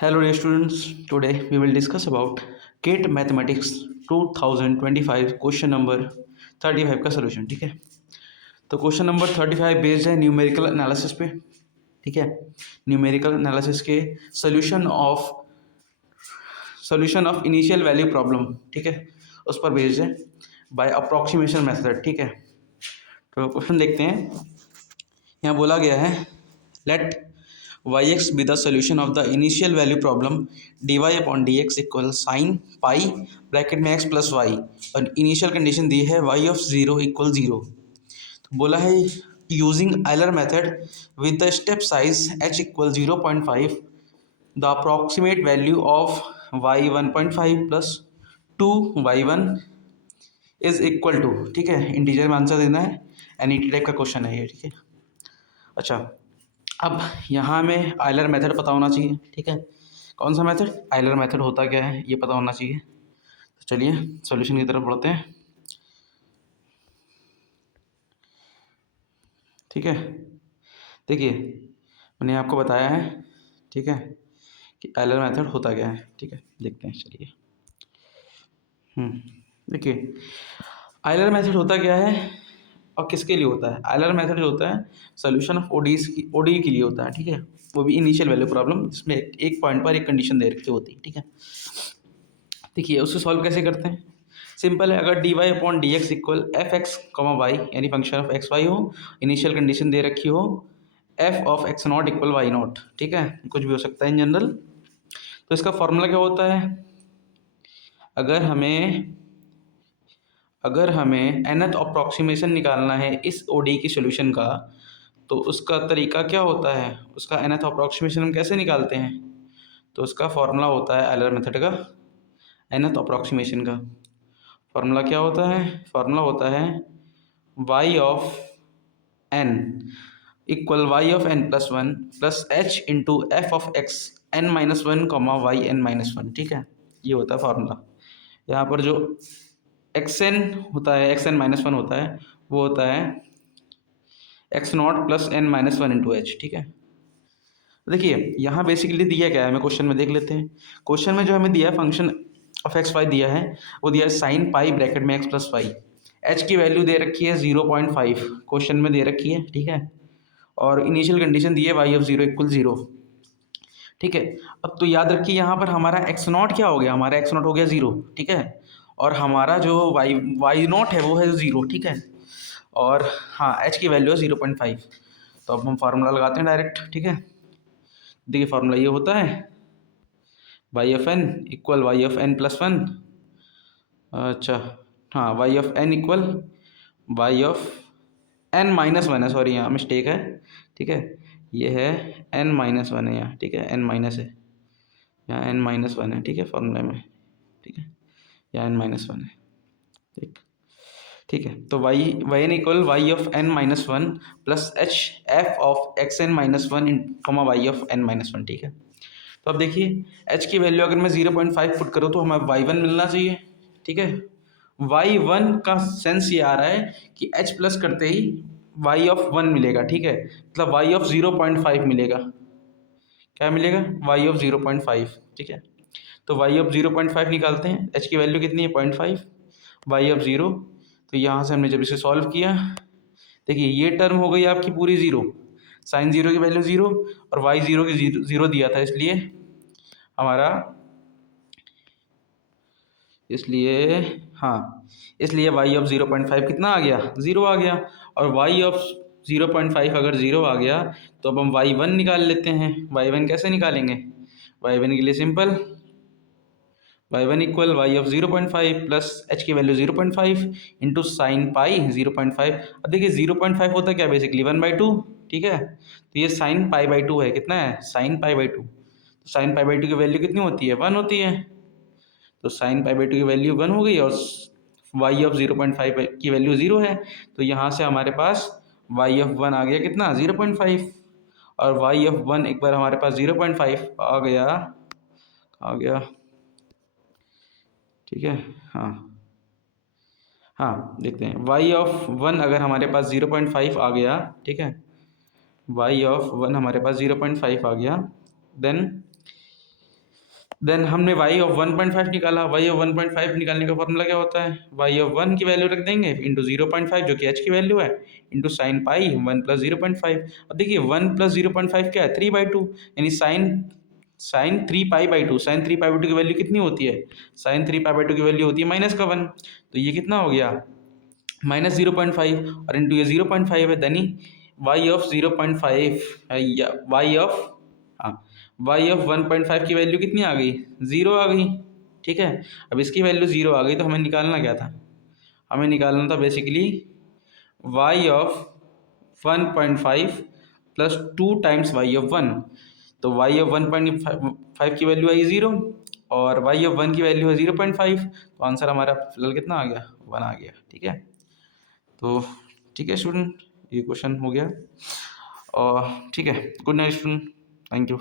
Hello dear students, today we will discuss about GATE Mathematics 2025 question number 35 का solution. ठीक है, तो question number 35 based है numerical analysis पे। ठीक है, न्यूमेरिकल एनालिसिस के solution of initial value problem. ठीक है, उस पर बेस्ड है बाय अप्रोक्सीमेशन मेथड। ठीक है, तो क्वेश्चन देखते हैं। यहाँ बोला गया है late yx be the solution of the initial value problem dy upon dx equal sine pi bracket में x प्लस वाई, और इनिशियल कंडीशन दी है y of zero equal zero. तो बोला है using Euler method with the step size h equal 0.5 the approximate value of y 1.5 plus 2y1 is equal to. ठीक है, integer में आंसर देना है, एनईटी टाइप का क्वेश्चन है ये। ठीक है, अच्छा, अब यहाँ हमें आयलर मेथड पता होना चाहिए। ठीक है, कौन सा मेथड? आयलर मेथड होता क्या है ये पता होना चाहिए। तो चलिए सॉल्यूशन की तरफ बढ़ते हैं। ठीक है, देखिए मैंने आपको बताया है, ठीक है, कि आयलर मेथड होता क्या है। ठीक है, देखते हैं, चलिए। देखिए आयलर मेथड होता क्या है और किसके लिए होता है। आयलर मेथड जो होता है सोल्यूशन ऑफ ओडी के लिए होता है। ठीक है, वो भी इनिशियल वैल्यू प्रॉब्लम जिसमें एक पॉइंट पर एक कंडीशन दे रखी होती है। ठीक है, देखिए उसको सॉल्व कैसे करते हैं। सिंपल है, अगर d y upon d x equal f x comma y यानी फंक्शन ऑफ एक्स वाई हो, इनिशियल कंडीशन दे रखी हो f of x not equal y not. ठीक है, कुछ भी हो सकता है इन जनरल। तो इसका फॉर्मूला क्या होता है, अगर हमें nth अप्रॉक्सीमेशन निकालना है इस ओडी की सोल्यूशन का, तो उसका तरीका क्या होता है, उसका nth अप्रॉक्सीमेशन हम कैसे निकालते हैं। तो उसका फॉर्मूला होता है आयलर मेथड का nth अप्रॉक्सीमेशन का फॉर्मूला क्या होता है, फॉर्मूला होता है y of n equal y of n plus one plus h into f of x n minus one comma y n minus one. ठीक है, ये होता है फॉर्मूला। यहाँ पर जो एक्स एन होता है, एक्स एन माइनस वन होता है, वो होता है x not plus n minus one into h. ठीक है, देखिए यहाँ बेसिकली दिया क्या है हमें क्वेश्चन में, देख लेते हैं। क्वेश्चन में जो हमें दिया है फंक्शन ऑफ एक्स वाई दिया है, वो दिया है साइन पाई ब्रैकेट में एक्स प्लस वाई। एच की वैल्यू दे रखी है 0.5 क्वेश्चन में दे रखी है। ठीक है, और इनिशियल कंडीशन दी है y of zero equal zero. ठीक है, अब तो याद रखिए यहाँ पर हमारा एक्स नॉट क्या हो गया, हमारा एक्स नॉट हो गया जीरो। ठीक है, और हमारा जो वाई नॉट है वो है जीरो। ठीक है, और हाँ एच की वैल्यू है 0.5। तो अब हम फार्मूला लगाते हैं डायरेक्ट। ठीक है, देखिए फार्मूला ये होता है y of n equal y of n plus one. अच्छा, हाँ y of n equal y of n minus one है, सॉरी यहाँ मिस्टेक है। ठीक है, ये है एन माइनस वन है यहाँ। ठीक है, एन माइनस है यहाँ, एन माइनस वन है। ठीक है, फॉर्मूले में। ठीक है, यहाँ एन माइनस वन है। ठीक, ठीक है, तो y n equal y of n minus one plus h f of x n minus one comma y of n minus one. ठीक है, तो अब देखिए एच की वैल्यू अगर मैं 0.5 पुट करूँ तो हमें वाई वन मिलना चाहिए। ठीक है, वाई वन का सेंस ये आ रहा है कि एच प्लस करते ही वाई ऑफ वन मिलेगा। ठीक है, मतलब वाई ऑफ 0.5 मिलेगा। क्या मिलेगा, वाई ऑफ 0.5। ठीक है, तो वाई ऑफ 0.5 निकालते हैं, एच की वैल्यू कितनी है 0.5, वाई ऑफ जीरो। तो यहाँ से हमने जब इसे सॉल्व किया, देखिए ये टर्म हो गई आपकी पूरी जीरो, साइन जीरो की वैल्यू जीरो और वाई जीरो की जीरो दिया था, इसलिए हमारा इसलिए वाई ऑफ 0.5 कितना आ गया, जीरो आ गया। और वाई ऑफ 0.5 अगर जीरो आ गया तो अब हम वाई वन निकाल लेते हैं। वाई वन कैसे निकालेंगे, वाई वन के लिए simple, y one equal y of 0.5 plus h की वैल्यू 0.5 इंटू साइन पाई 0.5। अब देखिए 0.5 होता है क्या, बेसिकली 1/2। ठीक है, तो ये साइन पाई बाई टू है, कितना है साइन पाई बाई टू। तो साइन पाई बाई टू की वैल्यू कितनी होती है, वन होती है। तो साइन पाई बाई टू की वैल्यू वन हो गई और वाई ऑफ 0.5 की वैल्यू जीरो है। तो यहाँ से हमारे पास वाई ऑफ वन आ गया कितना 0.5, और वाई ऑफ वन एक बार हमारे पास 0.5 आ गया। ठीक है, हाँ देखते हैं, वाई ऑफ वन अगर हमारे पास 0.5 आ गया। ठीक है, वाई ऑफ वन हमारे पास 0.5 आ गया, देन देन हमने y ऑफ 1.5 निकाला। y ऑफ 1.5 निकालने का फॉर्मूला क्या होता है? y ऑफ 1 की वैल्यू रख देंगे इंटू 0.5 जो कि h की वैल्यू है, इंटू साइन पाई 1 प्लस 0.5। अब देखिए 1 प्लस 0.5 क्या है? 3/2, यानी sine 3 pi by two. Sine 3 pi by two की वैल्यू कितनी होती है? साइन 3 पाई बाई टू की वैल्यू होती है -1। तो ये कितना हो गया? -0.5 और इंटू ये 0.5 है, यानी y ऑफ 0.5 या y ऑफ, हाँ, y ऑफ 1.5 की वैल्यू कितनी आ गई? 0 आ गई। ठीक है, अब इसकी वैल्यू 0 आ गई तो हमें निकालना क्या था? हमें निकालना था basically y of 1.5 plus 2 times y of 1। तो y ऑफ 1.5 की वैल्यू आई 0 और y ऑफ 1 की वैल्यू है 0.5, तो आंसर हमारा फिलहाल कितना आ गया? 1 आ गया। ठीक है, तो ठीक है स्टूडेंट, ये क्वेश्चन हो गया और ठीक है। Good night student, thank you.